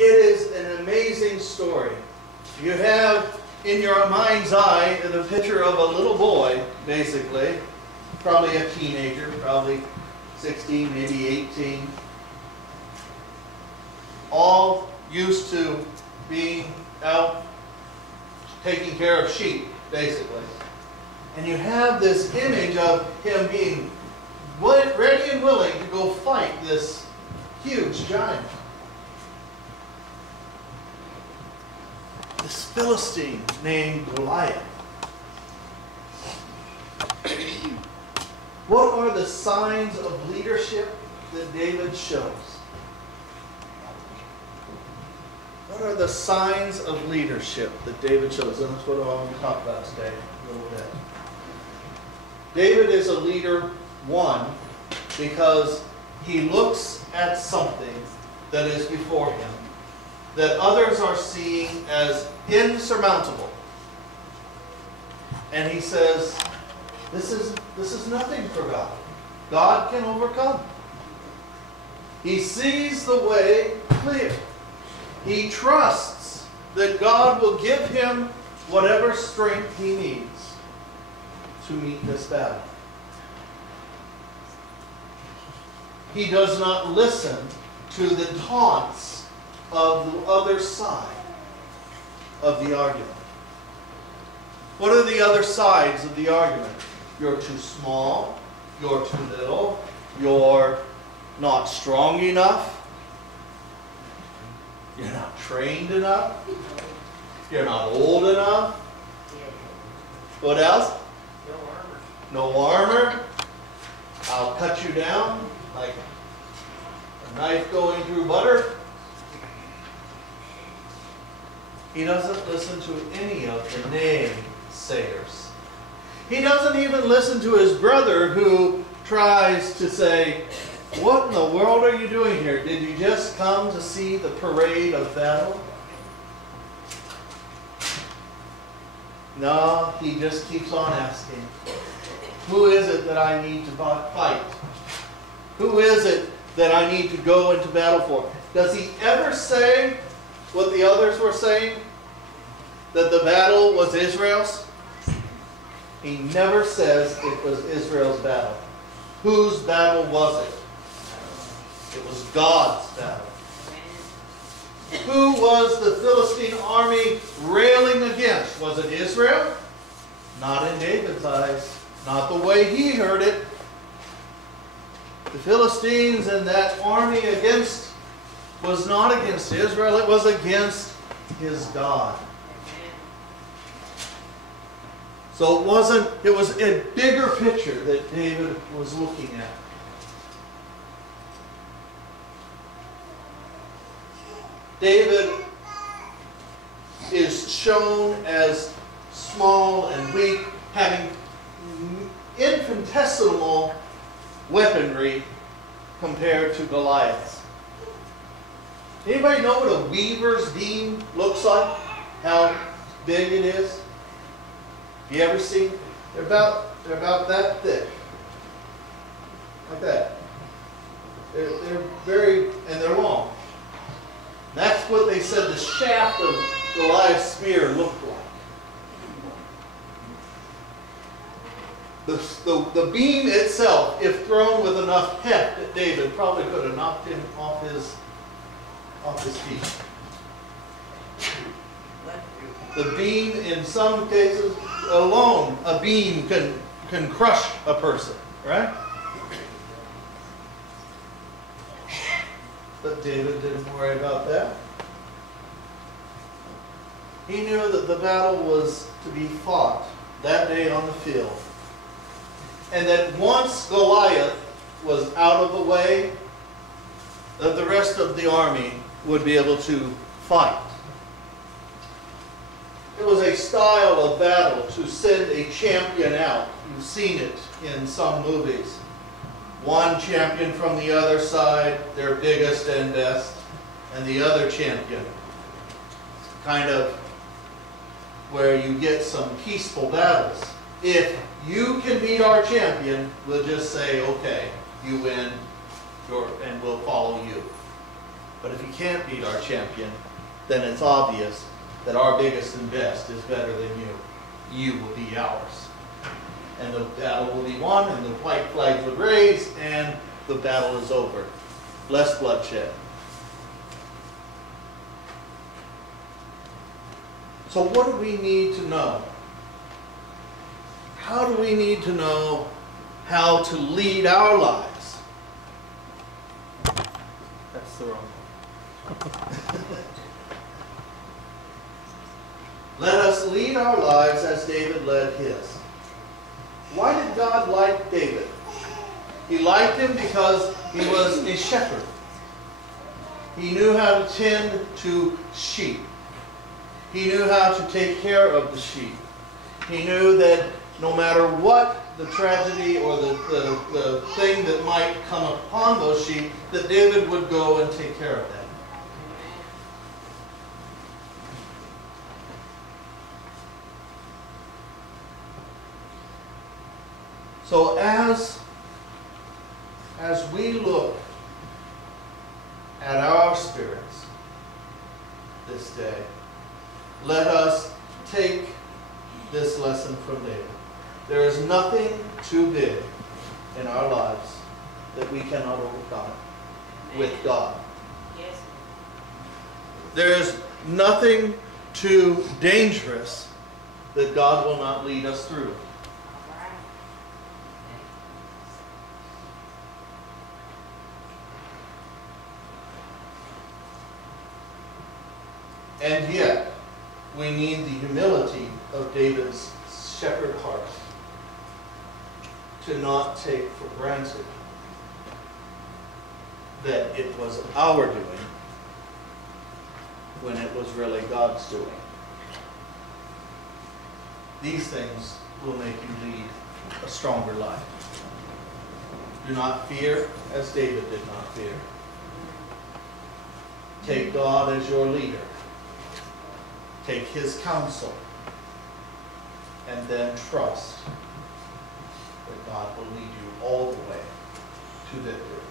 It is an amazing story. You have in your mind's eye the picture of a little boy, basically, probably a teenager, probably 16, maybe 18, all used to being out taking care of sheep, basically. And you have this image of him being ready and willing to go fight this huge giant. This Philistine named Goliath. What are the signs of leadership that David shows? What are the signs of leadership that David shows? And that's what I want to talk about today a little bit. David is a leader, one, because he looks at something that is before him that others are seeing as insurmountable. And he says, this is nothing for God. God can overcome. He sees the way clear. He trusts that God will give him whatever strength he needs to meet this battle. He does not listen to the taunts of the other side of the argument. What are the other sides of the argument? You're too small, you're too little, you're not strong enough, you're not trained enough, you're not old enough. What else? No armor. I'll cut you down like a knife going through butter. He doesn't listen to any of the naysayers. He doesn't even listen to his brother who tries to say, what in the world are you doing here? Did you just come to see the parade of battle? No, he just keeps on asking, who is it that I need to fight? Who is it that I need to go into battle for? Does he ever say what the others were saying? That the battle was Israel's? He never says it was Israel's battle. Whose battle was it? It was God's battle. Who was the Philistine army railing against? Was it Israel? Not in David's eyes. Not the way he heard it. The Philistines and that army was not against Israel. It was against his God. So it was a bigger picture that David was looking at. David is shown as small and weak, having infinitesimal weaponry compared to Goliath's. Anybody know what a weaver's beam looks like? How big it is? You ever seen? They're about that thick, like that. They're very, and they're long. That's what they said the shaft of Goliath's spear looked like. The beam itself, if thrown with enough heft at David, probably could have knocked him off his feet. The beam, in some cases, alone, a beam can crush a person, right? But David didn't worry about that. He knew that the battle was to be fought that day on the field. And that once Goliath was out of the way, that the rest of the army would be able to fight. It was a style of battle to send a champion out. You've seen it in some movies. One champion from the other side, their biggest and best, and the other champion. Kind of where you get some peaceful battles. If you can beat our champion, we'll just say, okay, you win, and we'll follow you. But if he can't beat our champion, then it's obvious that our biggest and best is better than you. You will be ours. And the battle will be won, and the white flag will raise, and the battle is over. Less bloodshed. So what do we need to know? How do we need to know how to lead our lives? That's the wrong one. Let us lead our lives as David led his. Why did God like David? He liked him because he was a shepherd. He knew how to tend to sheep. He knew how to take care of the sheep. He knew that no matter what the tragedy or the thing that might come upon those sheep, that David would go and take care of them. So as we look at our spirits this day, let us take this lesson from David. There is nothing too big in our lives that we cannot overcome with God. Yes. There is nothing too dangerous that God will not lead us through. And yet, we need the humility of David's shepherd heart to not take for granted that it was our doing when it was really God's doing. These things will make you lead a stronger life. Do not fear as David did not fear. Take God as your leader. Take his counsel, and then trust that God will lead you all the way to victory.